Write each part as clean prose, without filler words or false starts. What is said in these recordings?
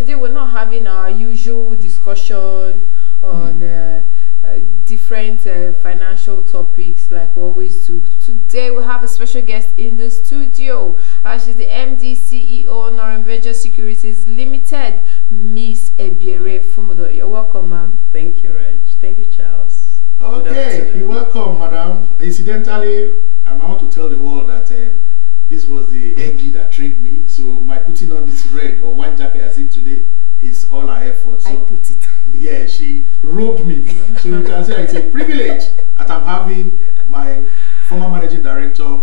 today we're not having our usual discussion on different financial topics like we always do. Today we have a special guest in the studio. She's the MD CEO Norrenberger Securities Limited, Miss EBIERE FUMUDOH. You're welcome, ma'am. Thank you, Reg. Thank you, Charles. Okay, you're welcome, madam. Incidentally, I want to tell the world that this was the MD that trained me. So my putting on this red or white jacket I see today is all her effort. So I put it. Yeah, she robed me. So you can say it's a privilege that I'm having my former managing director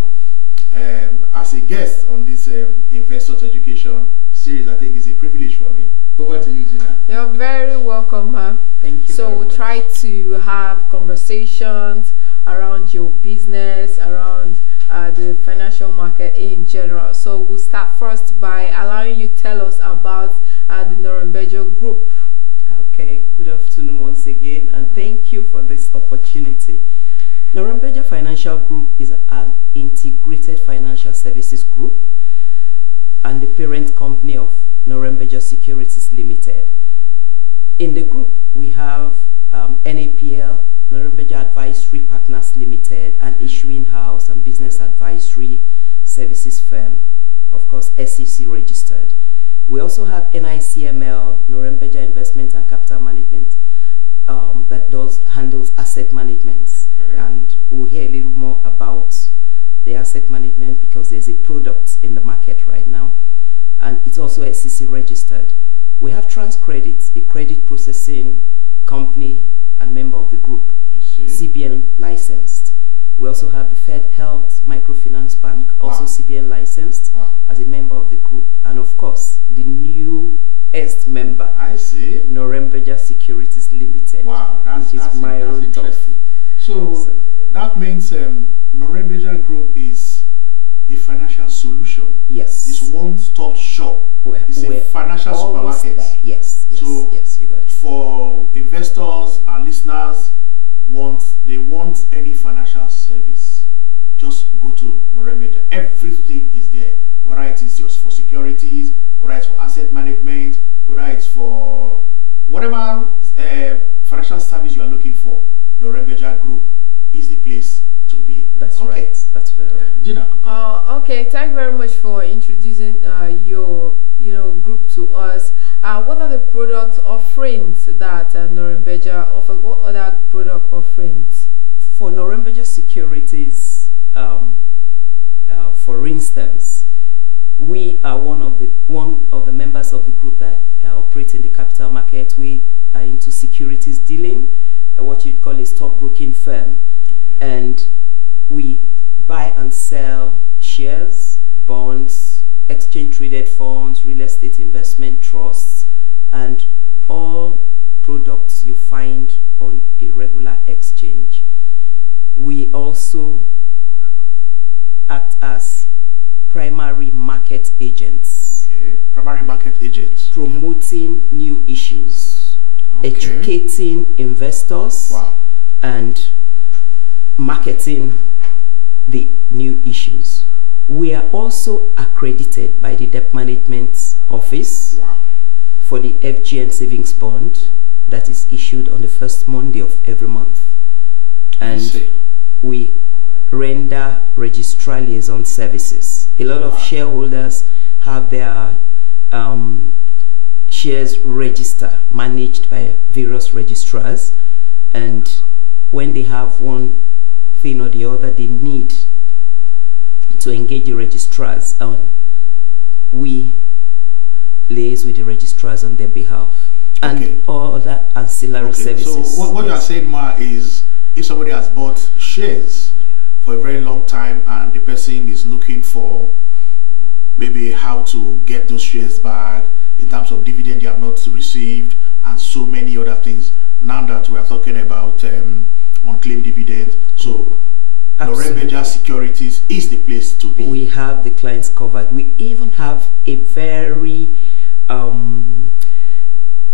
as a guest on this Investors Education series. I think it's a privilege for me. Over to you, Gina. You're very welcome, ma'am. Thank you. So we'll try to have conversations around your business, around the financial market in general. So we'll start first by allowing you to tell us about the Noremberger Group. Okay, good afternoon once again, and thank you for this opportunity. Noremberger Financial Group is an integrated financial services group and the parent company of Noremberger Securities Limited. In the group, we have NAPL, Noremberger Advisory Partners Limited, an issuing house and business advisory services firm, of course, SEC registered. We also have NICML, Noremberger Investment and Capital Management, that handles asset management. Okay. And we'll hear a little more about the asset management because there's a product in the market right now. And it's also SEC registered. We have TransCredit, a credit processing company and member of the group, CBN licensed. We also have the Fed Health Microfinance Bank, also CBN licensed, as a member of the group. And of course, the newest member, Noremberger Securities Limited. Wow, that's interesting. So that means Noremberger Group is a financial solution. Yes. It's one-stop shop. It's a financial supermarket. Yes, so yes, you got it. For investors, our listeners, they want any financial service, just go to Noremberger. Everything is there. Whether it is just for securities, whether it's for asset management, whether it's for whatever financial service you are looking for, Noremberger Group is the place to be. That's right. That's very right. Gina. Okay, thank you very much for introducing your group to us. What are the product offerings that Noremberger offers? What other product offerings? For Noremberger Securities, for instance, we are one of the members of the group that operate in the capital market. We are into securities dealing, what you'd call a stockbroking firm, and we buy and sell shares, bonds, exchange-traded funds, real estate investment trusts, and all products you find on a regular exchange. We also act as primary market agents. Okay, primary market agents. Promoting new issues, educating investors, and marketing the new issues. We are also accredited by the Debt Management Office for the FGN Savings Bond that is issued on the first Monday of every month. And we render registrar liaison services. A lot of shareholders have their shares register managed by various registrars, and when they have one thing or the other they need to engage the registrars on, we liaise with the registrars on their behalf, and all other ancillary services. So what you are saying, Ma, is if somebody has bought shares for a very long time and the person is looking for maybe how to get those shares back in terms of dividend they have not received and so many other things, now that we are talking about unclaimed dividend, so Noremberger Securities is the place to be. We have the clients covered. We even have a very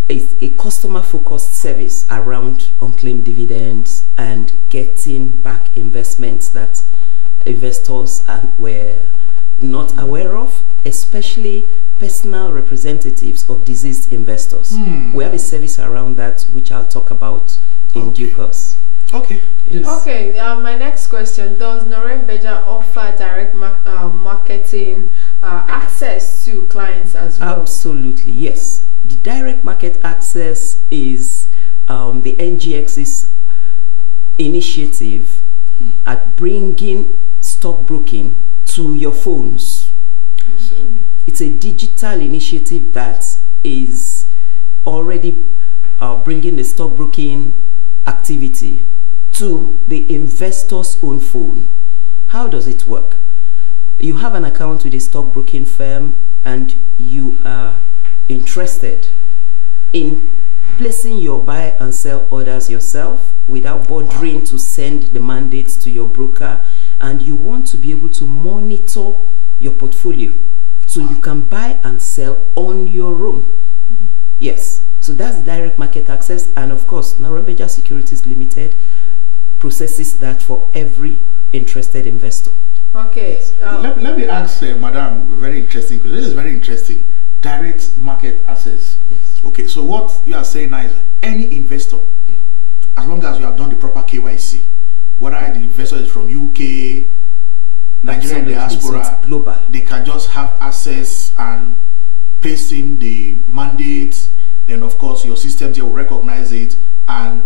a customer-focused service around unclaimed dividends and getting back investments that investors were not aware of, especially personal representatives of deceased investors. We have a service around that, which I'll talk about in due course. Okay. Yes. Okay, my next question, does Noremberger offer direct marketing access to clients as well? Absolutely, yes. The direct market access is the NGX's initiative at bringing stockbroking to your phones. It's a digital initiative that is already bringing the stockbroking activity to the investor's own phone. How does it work? You have an account with a stockbroking firm and you are interested in placing your buy and sell orders yourself without bothering to send the mandates to your broker, and you want to be able to monitor your portfolio so you can buy and sell on your own. Yes, so that's direct market access, and of course Noremberger Securities Limited processes that for every interested investor. Okay. Let me ask Madam a very interesting question. This is very interesting. Direct market access. Yes. Okay, so what you are saying now is any investor, as long as you have done the proper KYC, whether the investor is from UK, Nigerian diaspora, so global, they can just have access and place in the mandate. Then of course your systems will recognize it and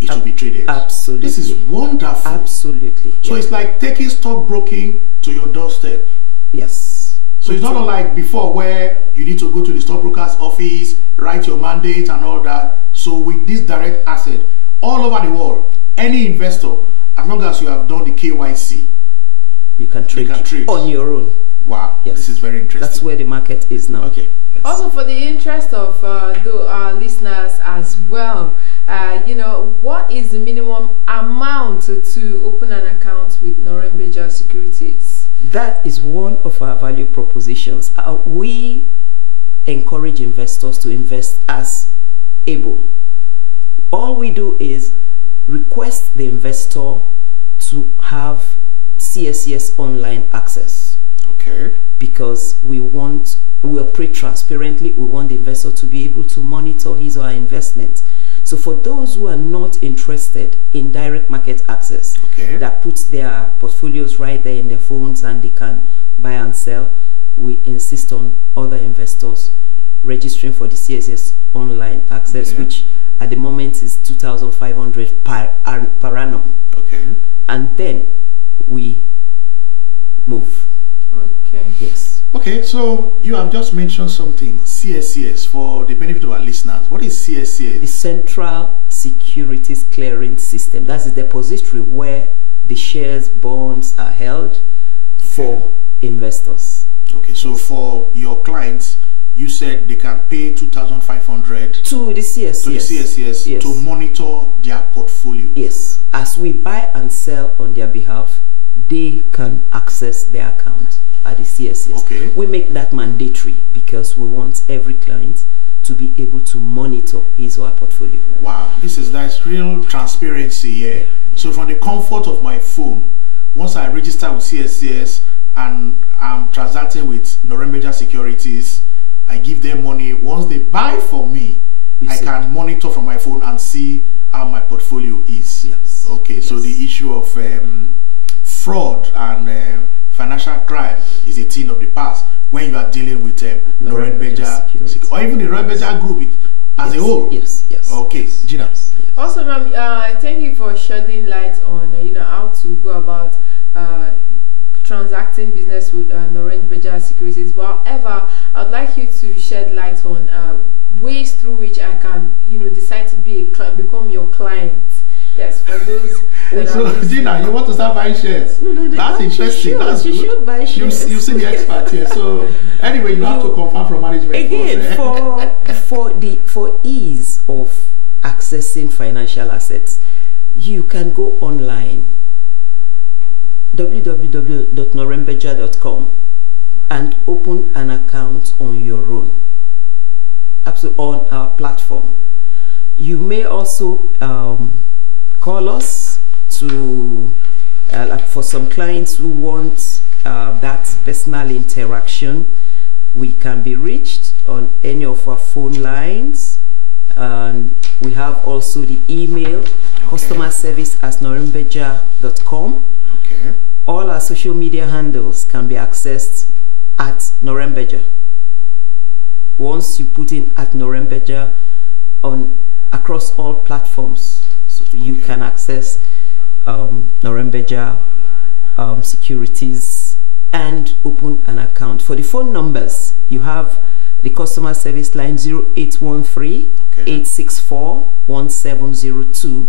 it will be traded. Absolutely. This is wonderful. Absolutely. So it's like taking stockbroking to your doorstep. Yes. So it's not unlike before where you need to go to the stockbroker's office, write your mandate and all that. So with this direct asset, all over the world, any investor, as long as you have done the KYC, you can trade on your own. Wow, yes. This is very interesting. That's where the market is now. Okay. Yes. Also, for the interest of our listeners as well, you know, what is the minimum amount to open an account with Noremberger Securities? That is one of our value propositions. We encourage investors to invest as able. All we do is request the investor to have Cscs online access. Okay. Because we operate transparently. We want the investor to be able to monitor his or her investments. So for those who are not interested in direct market access, that puts their portfolios right there in their phones and they can buy and sell, we insist on other investors registering for the Cscs online access, which at the moment is 2,500 per annum. Okay. And then we move. Okay. Yes. Okay, so you have just mentioned something, Cscs, for the benefit of our listeners. What is Cscs? The Central Securities Clearing System. That's the depository where the shares, bonds are held for investors. Okay, so for your clients, you said they can pay 2,500 to the Cscs, yes, to monitor their portfolio. Yes, as we buy and sell on their behalf, they can access their account at the Cscs. Okay. We make that mandatory because we want every client to be able to monitor his or her portfolio. Wow, this is nice, real transparency here. So from the comfort of my phone, once I register with Cscs and I'm transacting with Noremberger Securities, I give them money. Once they buy from me, I can monitor from my phone and see how my portfolio is. Yes. Okay, yes. So the issue of fraud and financial crime is a thing of the past when you are dealing with Noremberger or even the Noremberger group as a whole. Yes, yes. Okay, yes. Gina. Yes. Also, ma'am, thank you for shedding light on you know, how to go about transacting business with Noremberger Securities. But however, I'd like you to shed light on ways through which I can, you know, decide to be a become your client. Yes, for those. So, Gina, you want to start buying shares? No, that's interesting. That's you should buy shares. You see the expert here. So, anyway, you have to confirm from management. Again, for ease of accessing financial assets, you can go online, www.norrenberger.com, and open an account on your own, absolutely on our platform. You may also call us to for some clients who want that personal interaction. We can be reached on any of our phone lines, and we have also the email, customer service@noremberger.com. Okay. All our social media handles can be accessed at Noremberger. Once you put in at Noremberger on across all platforms, so you can access Noremberger Securities and open an account. For the phone numbers, you have the customer service line 0813-864-1702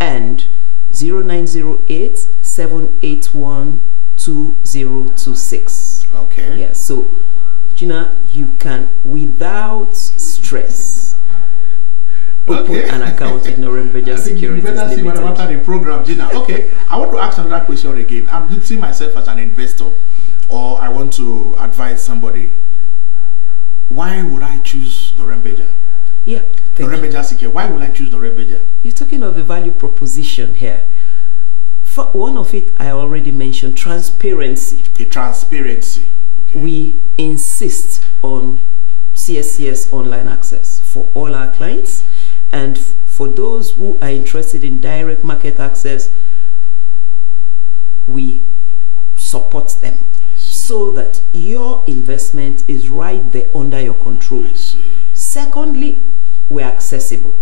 and 0908-781-2026. Okay. Yes, so Gina, you can without stress open an account with Noremberger Securities You better see Limited. what the program, Gina. Okay, I want to ask another question again. I'm looking myself as an investor, or I want to advise somebody. Why would I choose Noremberger? Yeah, Noremberger Securities. Why would I choose Noremberger? you're talking of the value proposition here. For one of it, I already mentioned transparency. The transparency. Okay. We insist on Cscs online access for all our clients, and for those who are interested in direct market access, we support them so that your investment is right there under your control. I see. Secondly, we're accessible.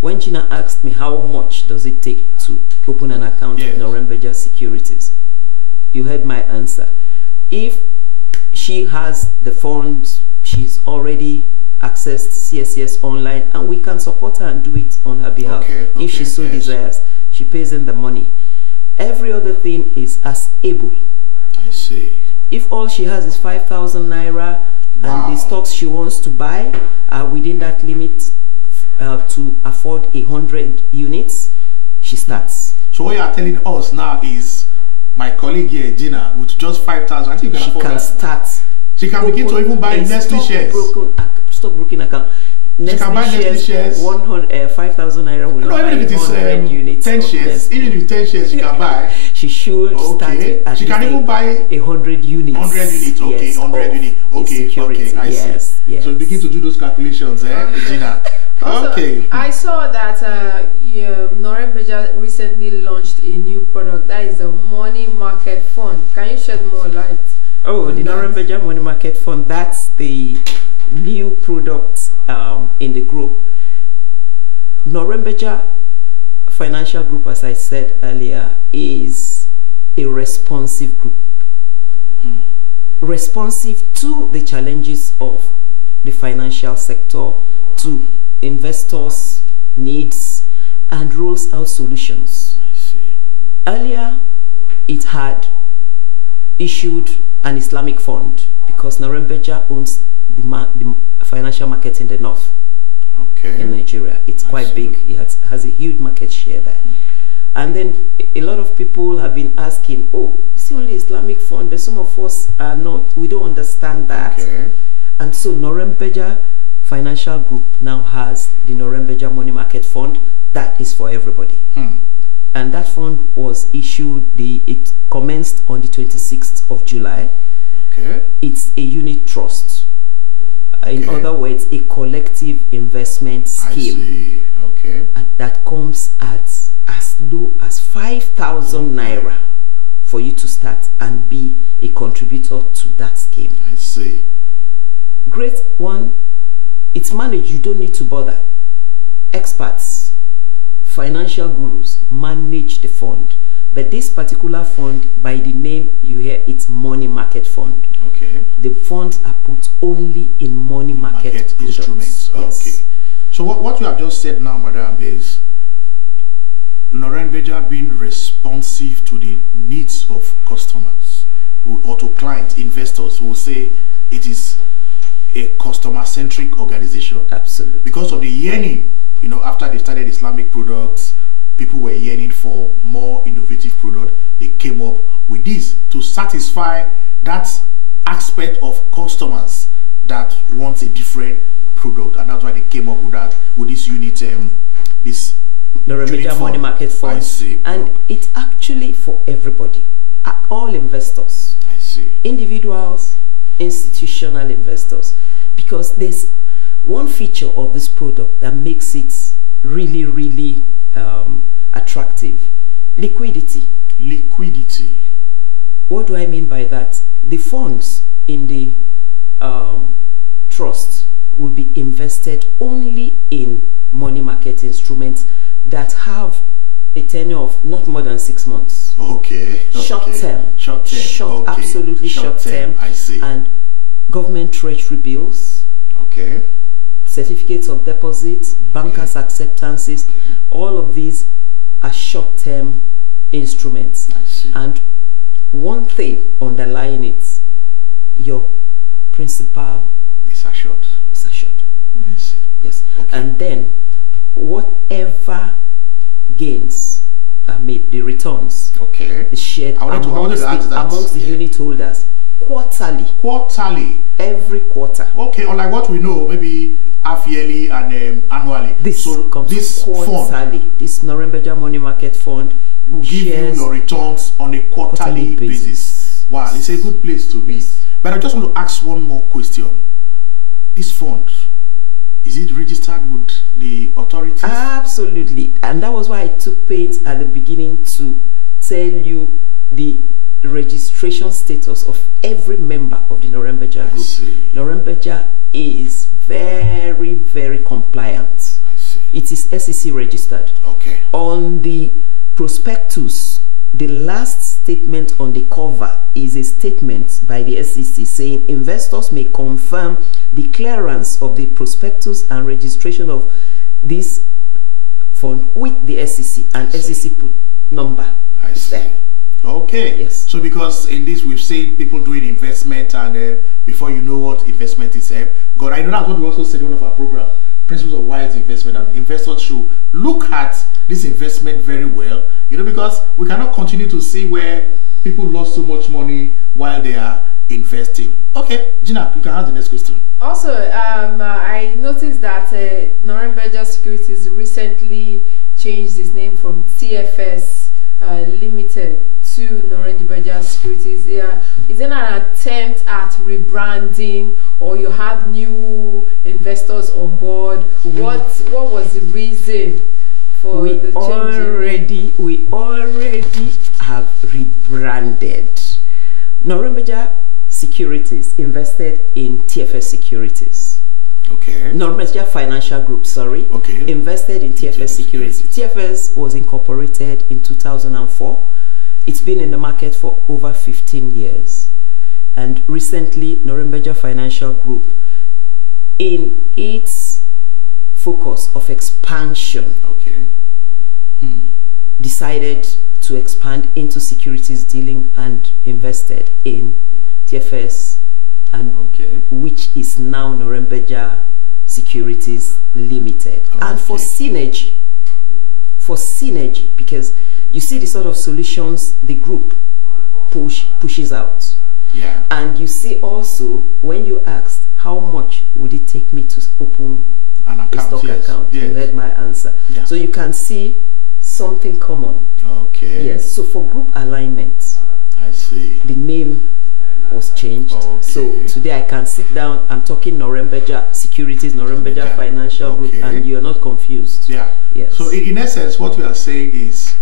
When Gina asked me how much does it take to open an account with Noremberger Securities, you heard my answer. If she has the funds, she's already accessed Cscs online, and we can support her and do it on her behalf. If she so desires, she pays in the money. Every other thing is as able. I see. If all she has is 5,000 naira and the stocks she wants to buy are within that limit to afford 100 units, she starts. So what you are telling us now is, my colleague here, Gina, with just 5,000, I think she can start. She can begin to even buy Nestle shares. Stockbroking account. She can buy Nestle shares. 5,000 naira will not buy even if it is 100 units 10 shares. Even if 10 shares she can buy. She should start with at she can even buy 100 units. 100 units. Okay, yes, 100 units. Okay, okay, I see. Yes. So begin to do those calculations, Gina. Okay. I saw that Norrenberger recently launched a new product that is the money market fund. Can you shed more light? Oh, the Noremberger Money Market Fund, that's the new product in the group. Noremberger Financial Group, as I said earlier, is a responsive group. Responsive to the challenges of the financial sector, to investors' needs, and rolls out solutions. I see. Earlier, it had issued an Islamic fund because Noremberger owns the financial market in the north, in Nigeria. It's quite big. It has a huge market share there. And then a lot of people have been asking, oh, it's only Islamic fund, but some of us are not, we don't understand that. And so Noremberger Financial Group now has the Noremberger Money Market Fund that is for everybody. And that fund was issued, it commenced on the 26th of July. It's a unit trust. In other words, a collective investment scheme. And that comes at as low as 5,000 naira for you to start and be a contributor to that scheme. I see. Great one. It's managed. You don't need to bother. Experts, financial gurus manage the fund. But this particular fund, by the name you hear, it's money market fund. The funds are put only in money market instruments. Yes. So what you have just said now, madam, is Noremberger being responsive to the needs of customers or to clients, investors who will say it is a customer-centric organization. Absolutely. Because of the yearning, after they started Islamic products, people were yearning for more innovative product. They came up with this to satisfy that aspect of customers that wants a different product, and that's why they came up with that, with this unit, this Noremberger Money Market Fund. I see. And it's actually for everybody, all investors. I see. Individuals, institutional investors, because there's one feature of this product that makes it really, really attractive: liquidity. Liquidity. What do I mean by that? The funds in the trust will be invested only in money market instruments that have a tenure of not more than 6 months. Okay. Short term. Short term. Short, okay. absolutely short term. I see. And government treasury bills. Okay. Certificates of deposit, bankers' acceptances. Okay. All of these are short term instruments. I see. And one thing underlying it, your principal It's assured. is assured. I see. Yes. Okay. And then whatever gains are made, the returns, Okay. is shared I wanted to ask that. amongst the unit holders quarterly, Quarterly. every quarter. Okay, unlike what we know, maybe half yearly and annually. This so comes this quarterly. fund This Noremberger Money Market Fund will give you shares your returns on a quarterly basis. Wow, it's a good place to be. Yes. But I just want to ask one more question. This fund, is it registered with the authorities? Absolutely. And that was why I took pains at the beginning to tell you the registration status of every member of the Noremberger I group. see. Noremberger is very, very compliant. I see. It is SEC registered. Okay. On the prospectus, the last statement on the cover is a statement by the SEC saying investors may confirm the clearance of the prospectus and registration of this fund with the SEC, and SEC put number. I see. There. Okay. Yes. So because in this we've seen people doing investment, and before you know what investment is, God, I know that's what we also said in one of our program, principles of wise investment, and investors should look at this investment very well, you know, because we cannot continue to see where people lost so much money while they are investing. Okay, Gina, you can ask the next question. Also, I noticed that Norrenberger Securities recently changed its name from TFS Limited to Norrenberger Securities. Is it an attempt at rebranding, or you have new investors on board? What was the reason for the change? We already have rebranded. Noremberger Securities invested in TFS Securities. Okay. Noremberger Financial Group, sorry. Okay. Invested in TFS Securities. TFS was incorporated in 2004. It's been in the market for over 15 years. And recently, Noremberger Financial Group, in its focus of expansion, Okay. decided to expand into securities dealing and invested in TFS, and Okay. which is now Noremberger Securities Limited. Okay. And for synergy, because you see the sort of solutions the group pushes out. Yeah. And you see also, when you asked how much would it take me to open An a account. stock Yes. account, Yes. you heard my answer. Yeah. So you can see something common. Okay. Yes, so for group alignment, I see. the name was changed. Okay. So today I can sit down, I'm talking Noremberger Securities, Noremberger Okay. Financial Group, Okay. and you're not confused. Yeah. Yes. So in essence, what we are saying is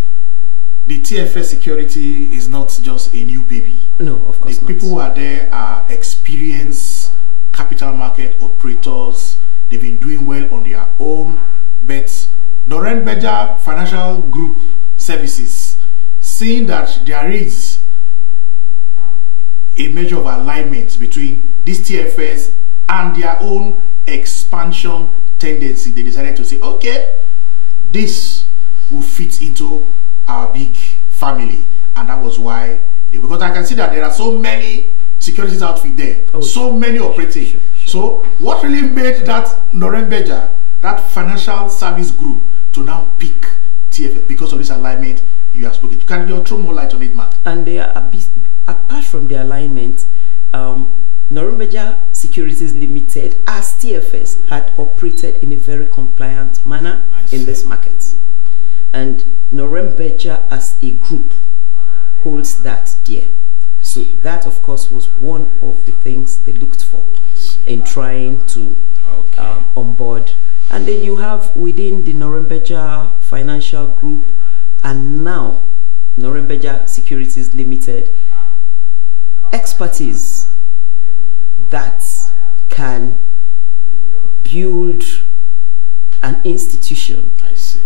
the TFS Security is not just a new baby. No, of course The not. people who are there are experienced capital market operators. They've been doing well on their own. But Noremberger Financial Group Services, seeing that there is a measure of alignment between this TFS and their own expansion tendency, they decided to say, okay, this will fit into our big family. And that was why because I can see that there are so many securities outfit there, so many operating. Sure. So what really made that Noremberger, that financial service group, to now pick TFS? Because of this alignment you have spoken. Can you throw more light on it, man? And they are apart from the alignment, Noremberger Securities Limited, as TFS, had operated in a very compliant manner in this market. And Noremberger as a group holds that dear. So that, of course, was one of the things they looked for in trying to onboard. And then you have within the Noremberger Financial Group and now Noremberger Securities Limited expertise that can build an institution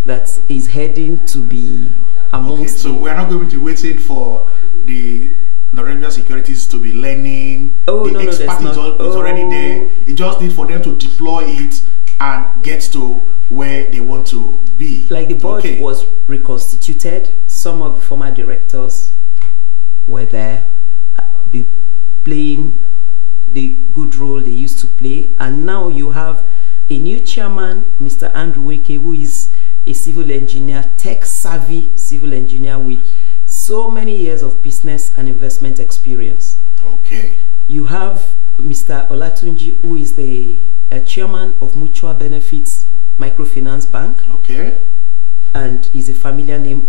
that is heading to be amongst. So we are not going to be waiting for the Nigerian Securities to be learning. The expert is already there. It just needs for them to deploy it and get to where they want to be. Like the board was reconstituted. Some of the former directors were there, playing the good role they used to play, and now you have a new chairman, Mr. Andrew Weke, who is a civil engineer, tech-savvy civil engineer with so many years of business and investment experience. Okay. You have Mr. Olatunji, who is the chairman of Mutual Benefits Microfinance Bank. Okay. And is a familiar name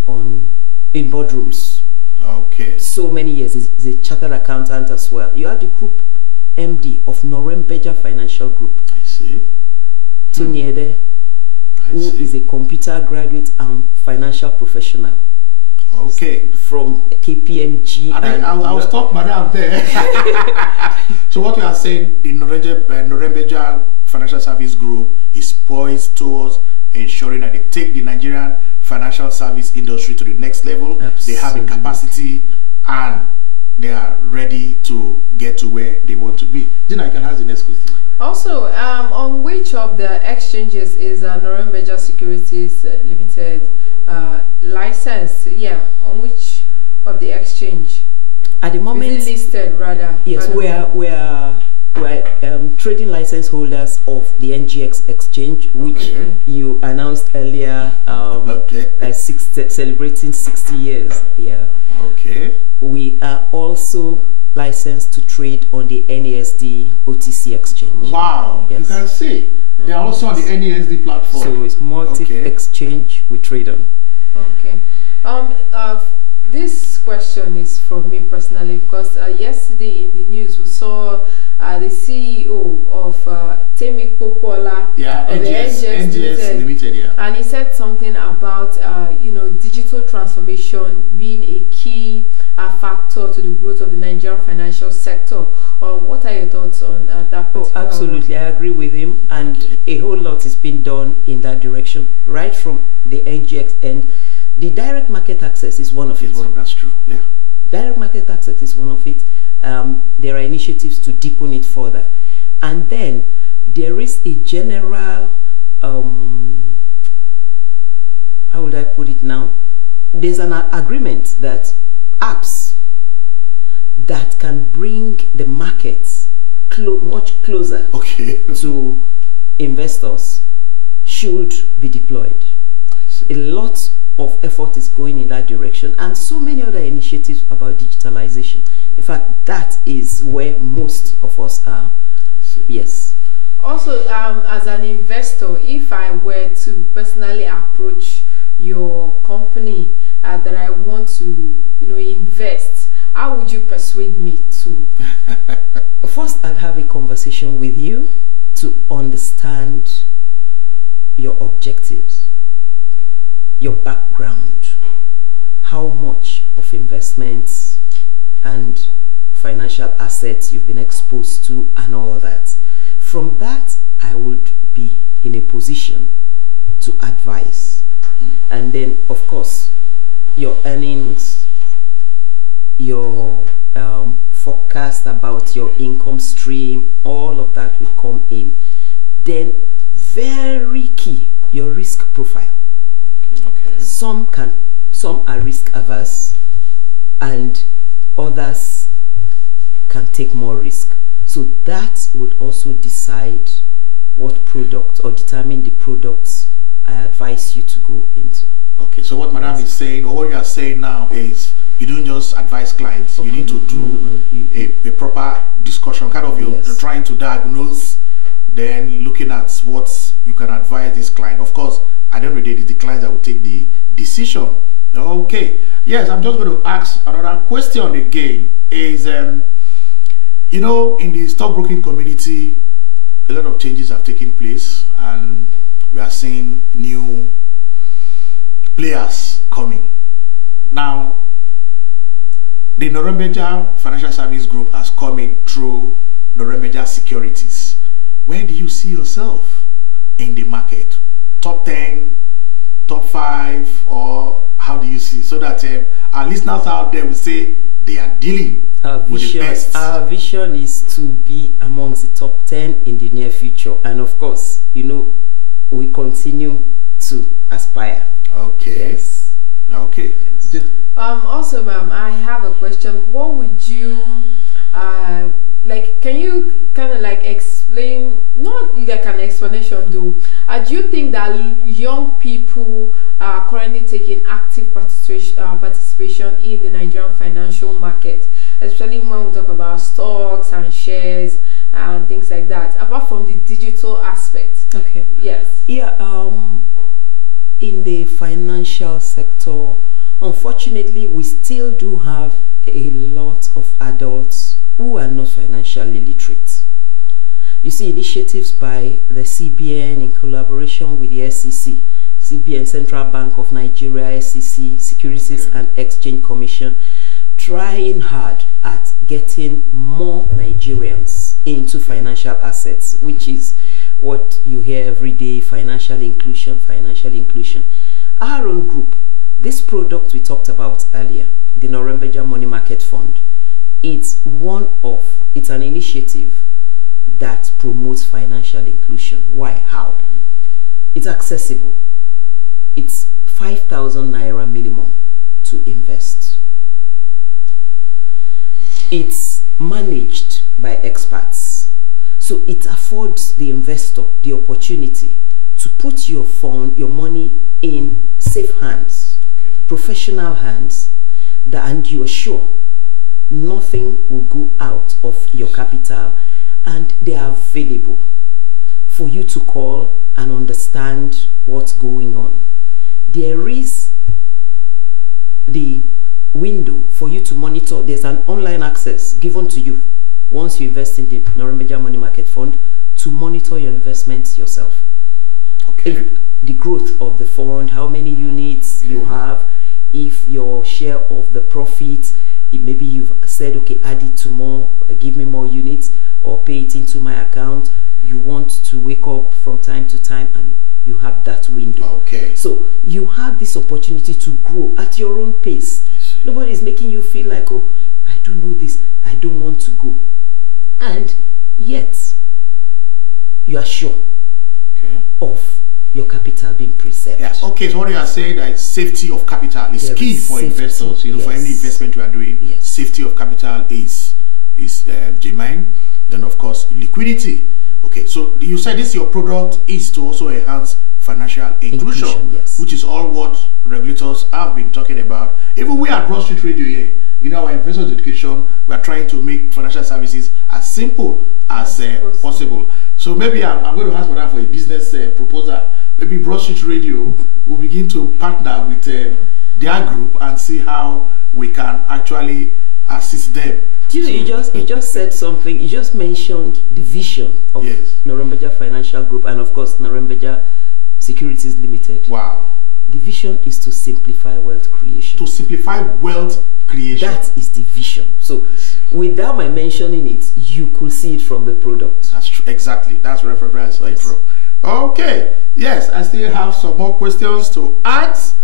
in boardrooms. Okay. So many years. He's a chartered accountant as well. You have the group MD of Noremberger Financial Group. I see. Tony Ede, who is a computer graduate and financial professional. Okay. From KPMG. I'll stop madam there. So what you are saying, the Noremberger Financial Service Group is poised towards ensuring that they take the Nigerian financial service industry to the next level. Absolutely. They have the capacity and they are ready to get to where they want to be. Gina, you can ask the next question. Also, on which of the exchanges is Noremberger Securities Limited licensed? Yeah, on which of the exchange? At the moment, is it listed rather? Yes, we're trading license holders of the NGX exchange, which you announced earlier, celebrating 60 years. Yeah. Okay. We are also licensed to trade on the NASD OTC exchange. Wow, yes. You can see they are also on the NASD platform. So it's multi-exchange we trade on. Okay. This question is from me personally because yesterday in the news we saw the CEO of Temi Popola of NGS Limited, yeah. And he said something about digital transformation being a key factor to the growth of the Nigerian financial sector. What are your thoughts on that particular absolutely, I agree with him, and a whole lot is being done in that direction, right from the NGX end. The direct market access is one of it. That's true, yeah. Direct market access is one of it. There are initiatives to deepen it further. And then there is a general, how would I put it now? There's an agreement that apps that can bring the markets much closer to investors should be deployed. A lot of effort is going in that direction, and so many other initiatives about digitalization. In fact, that is where most of us are. Yes. Also, as an investor, if I were to personally approach your company that I want to, invest, how would you persuade me to? First, I'd have a conversation with you to understand your objectives, your background, how much of investments and financial assets you've been exposed to, and all of that. From that, I would be in a position to advise. And then, of course, your earnings, your forecast about your income stream, all of that will come in. Then, very key, your risk profile. Okay. Some are risk averse, and others can take more risk. So that would also decide what product or determine the products I advise you to go into. Okay, so what Madam is saying, or what you are saying now is, you don't just advise clients, you need to do a proper discussion, kind of you're trying to diagnose, then looking at what you can advise this client. Of course, at the end of the day, it's the client that will take the decision Okay. Yes, I'm just going to ask another question again. Is you know, in the stockbroking community, a lot of changes have taken place, and we are seeing new players coming. Now, the Noremberger Financial Service Group has come in through Noremberger Securities. Where do you see yourself in the market? Top 10, top 5, or how do you see? So that our listeners out there will say they are dealing with the best. Our vision is to be amongst the top 10 in the near future. And of course, you know, we continue to aspire. Okay. Yes. Okay. Also, ma'am, I have a question. What would you like? Can you kind of like explain? Not like an explanation, though. Do you think that young people are currently taking active participation in the Nigerian financial market, especially when we talk about stocks and shares and things like that? Apart from the digital aspect. Okay. Yes. Yeah. In the financial sector, unfortunately, we still do have a lot of adults who are not financially literate. You see, initiatives by the CBN in collaboration with the SEC, CBN, Central Bank of Nigeria, SEC, Securities and Exchange Commission, trying hard at getting more Nigerians into financial assets, which is what you hear every day: financial inclusion, financial inclusion. Our own group, this product we talked about earlier, the Noremberger Money Market Fund, it's an initiative that promotes financial inclusion. Why? How? It's accessible. It's 5,000 naira minimum to invest. It's managed by experts. So it affords the investor the opportunity to put your money in safe hands, professional hands, and you're sure nothing will go out of your capital, and they are available for you to call and understand what's going on. There is the window for you to monitor. There's an online access given to you once you invest in the Noremberger Money Market Fund to monitor your investments yourself. Okay. If the growth of the fund, how many units you have, if your share of the profits, maybe you've said, okay, add it to more, give me more units, or pay it into my account. You want to wake up from time to time, and you have that window. Okay. So you have this opportunity to grow at your own pace. Nobody is making you feel like, oh, I don't know this, I don't want to go. And yet, you are sure of your capital being preserved. Yeah. Okay, so what you are saying, that safety of capital is key for investors. You know, for any investment you are doing, safety of capital is germane. Then, of course, liquidity. Okay, so you said this, your product is to also enhance financial inclusion, which is all what regulators have been talking about. Even we at Broadstreet Radio here, you know, our investors education, we are trying to make financial services as simple as possible. So maybe I'm going to ask for that for a business proposal. Maybe Broadstreet Radio will begin to partner with their group and see how we can actually assist them. Do you know, you just said something. You just mentioned the vision of Noremberger Financial Group and, of course, Noremberger Securities Limited. Wow. The vision is to simplify wealth creation. To simplify wealth creation. That is the vision. So, without my mentioning it, you could see it from the product. That's true. Exactly. That's where I saw it from. Okay. Yes, I still have some more questions to ask.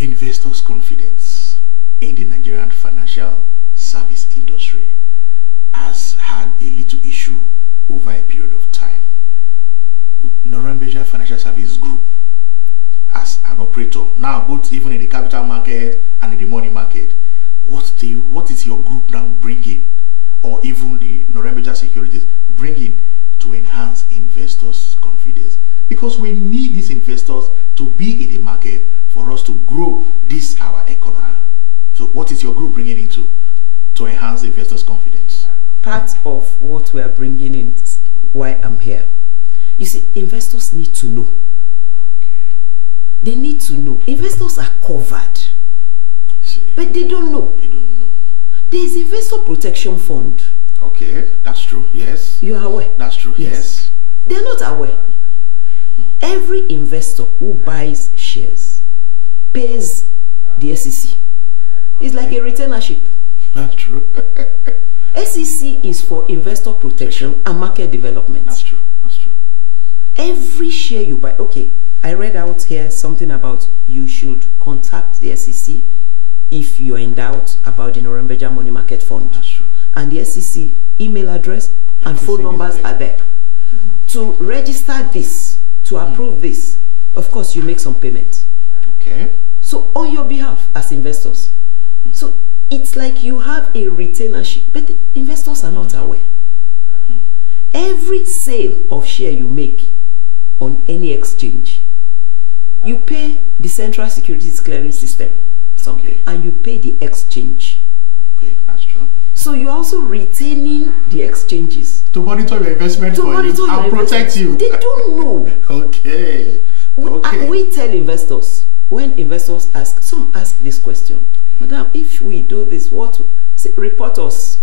Investors' confidence in the Nigerian financial service industry has had a little issue over a period of time. Noremberger Financial Service Group, as an operator, now both even in the capital market and in the money market, what is your group now bringing, or even the Noremberger Securities bringing to enhance investors' confidence? Because we need these investors to be in the market for us to grow this our economy. So what is your group bringing into to enhance investors' confidence? Part of what we are bringing in, why I'm here. You see, investors need to know They need to know. Investors are covered, but they don't know. They don't know. There is investor protection fund. Okay, that's true. Yes. You are aware? That's true. Yes. They are not aware. Every investor who buys shares pays the SEC. It's like a retainership. That's true. SEC is for investor protection and market development. That's true. That's true. Every share you buy, okay, I read out here something about you should contact the SEC if you are in doubt about the Noremberger money market fund. That's true. And the SEC email address and phone numbers are there. To register this, to approve this, of course you make some payment. Okay. So on your behalf as investors. So it's like you have a retainership, but the investors are not aware. Every sale of share you make on any exchange, you pay the Central Securities Clearing System something, and you pay the exchange. Okay, that's true. So you're also retaining the exchanges to monitor your investment for you and protect you. They don't know. Okay. We tell investors, when investors ask, some ask this question, Madam, if we do this, what? Say, report us.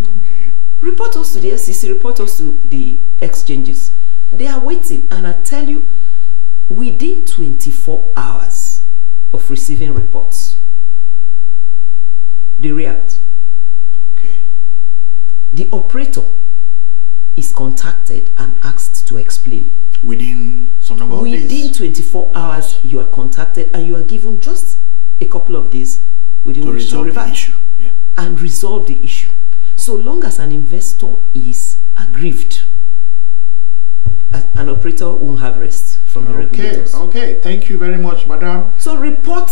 Okay. Report us to the SEC, report us to the exchanges. They are waiting, and I tell you, within 24 hours of receiving reports, they react. Okay. The operator is contacted and asked to explain. Within some number of days? Within 24 hours, you are contacted and you are given just a couple of days within which to revert the issue. Yeah. And resolve the issue. So long as an investor is aggrieved, an operator won't have rest from the regulators. Okay, thank you very much, Madam. So report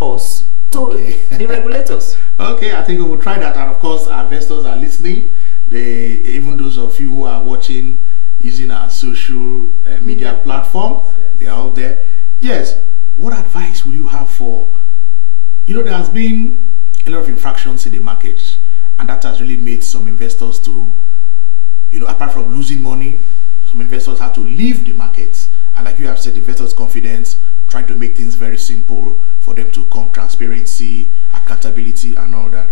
us to the regulators. Okay, I think we will try that, and of course our investors are listening. Even those of you who are watching using our social media platform, they are out there. Yes, what advice will you have for, there has been a lot of infractions in the market, and that has really made some investors to, apart from losing money, some investors had to leave the markets. And like you have said, investors' confidence, trying to make things very simple for them to come, transparency, accountability, and all that.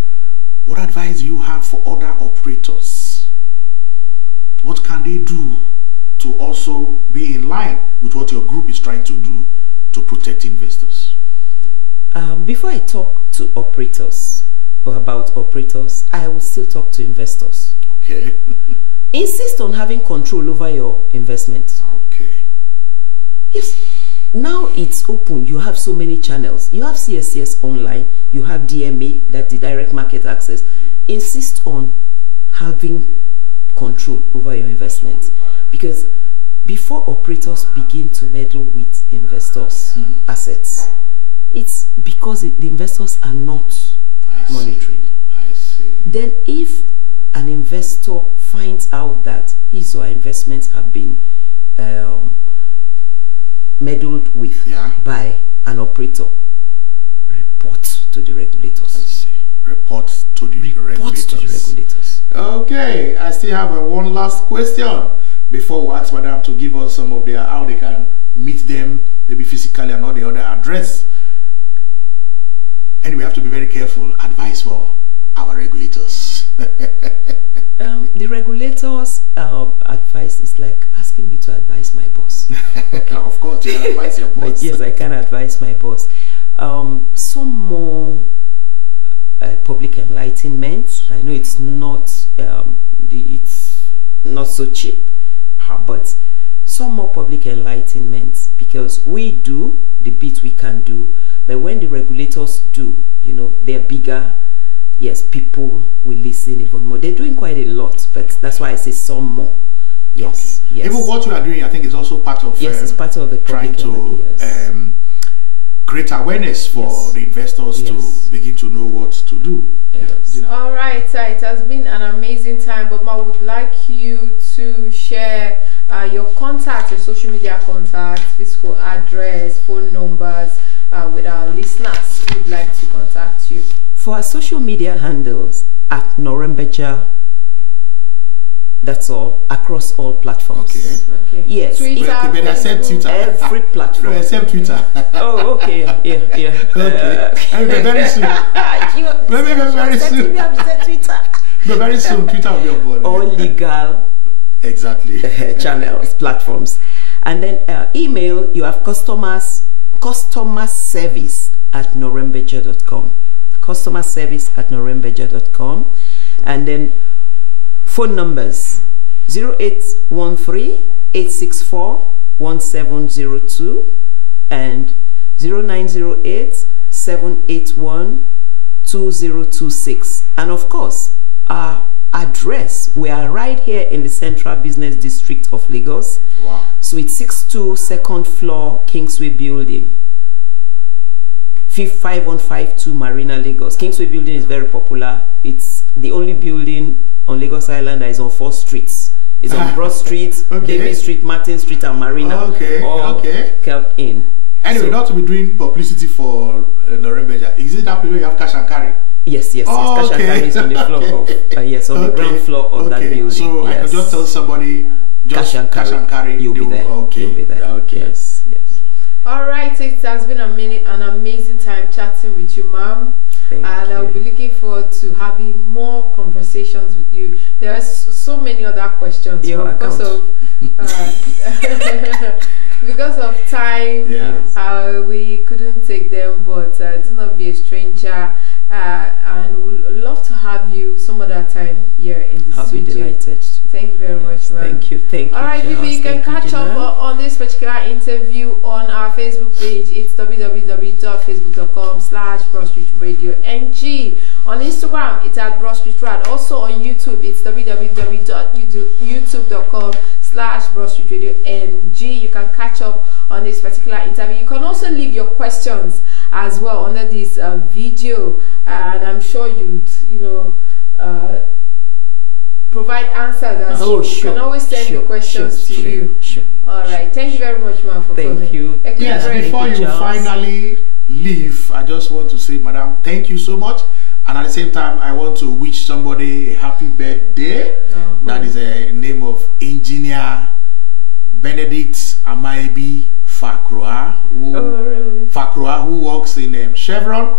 What advice do you have for other operators? What can they do to also be in line with what your group is trying to do to protect investors? Before I talk to operators or about operators, I will still talk to investors. Okay. Insist on having control over your investment. Okay. Yes. Now it's open. You have so many channels. You have Cscs online. You have DMA, that's the direct market access. Insist on having control over your investments, because before operators begin to meddle with investors' assets, it's because the investors are not monitoring. I see. Then if an investor finds out that his or her investments have been meddled with by an operator, report to the regulators. I see. Report to the regulators. Okay, I still have one last question before we ask Madam to give us some of how they can meet them, maybe physically and all the other address. And we have to be very careful. Advice for our regulators. The regulators' advice is like asking me to advise my boss. Okay. Of course, you can advise your boss. But yes, I can advise my boss. Some more public enlightenment. I know it's not so cheap, but some more public enlightenment, because we do the bit we can do, but when the regulators do, they're bigger. Yes, people will listen even more. They're doing quite a lot, but that's why I say some more. Yes, okay. Yes. Even what you are doing, I think, is also part of it's part of the trying to create awareness for the investors to begin to know what to do. Yes. All right, it has been an amazing time, but I would like you to share your contact, your social media contacts, physical address, phone numbers with our listeners who would like to contact you. For our social media handles, at Noremberger That's all, across all platforms. Okay. Yes. Twitter, But except Twitter. Every platform. No, except Twitter. Oh, okay. Yeah. Okay. Very soon. Maybe very soon. But very soon, Twitter will be on board. All legal exactly channels, platforms. And then email, you have customer service at NORRENBERGER.com. Customer service at NORENBERGER.com. And then phone numbers 0813-864-1702 and 0908-781-2026. And of course, our address, we are right here in the Central Business District of Lagos. Wow. Suite 62, second floor, Kingsway Building. 5152 Marina, Lagos. Kingsway Building is very popular. It's the only building on Lagos Island that is on 4 streets. It's on Broadstreet, David Street, Martin Street, and Marina. All kept in. Anyway, not to be doing publicity for Noremberger. Is it that place you have cash and carry? Yes. Cash and carry is on the floor of the ground floor of that building. So I can just tell somebody just cash and carry. You'll be there. Okay. You'll be there. Okay. Yes. All right, it has been an amazing time chatting with you, ma'am. I'll be looking forward to having more conversations with you. There are so many other questions, because of time, we couldn't take them. But do not be a stranger, and we'd love to have you some other time here in the studio. I'll be delighted. Thank you very much, ma'am. Thank you. All right, people, you can catch up on this particular interview on our Facebook page. It's www.facebook.com/BroadstreetRadioNG. On Instagram, it's at BroadstreetRad. Also on YouTube, it's www.youtube.com/BroadstreetRadioNG. You can catch up on this particular interview. You can also leave your questions as well under this video, and I'm sure you'd provide answers as well. You can always send your questions to you. All right. Thank you very much, ma'am, for coming. Thank you. Yes, before you finally leave, I just want to say, madam, thank you so much. And at the same time, I want to wish somebody a happy birthday. That is a name of Engineer Benedict Amaibi Fakroa, who works in Chevron.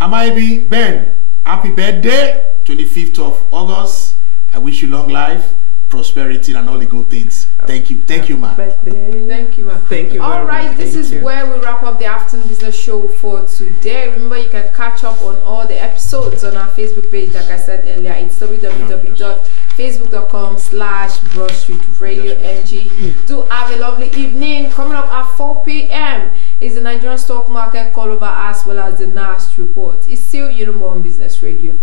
Amaibi Ben, happy birthday, 25th of August. I wish you long life, prosperity, and all the good things. Thank you, ma'am. Thank you, ma'am. Thank you. All right, this is where we wrap up the afternoon business show for today. Remember, you can catch up on all the episodes on our Facebook page. Like I said earlier, it's www.facebook.com/BroadstreetRadioNG. Do have a lovely evening. Coming up at 4 p.m. is the Nigerian stock market call over, as well as the NAST report. It's still Unimon Business Radio.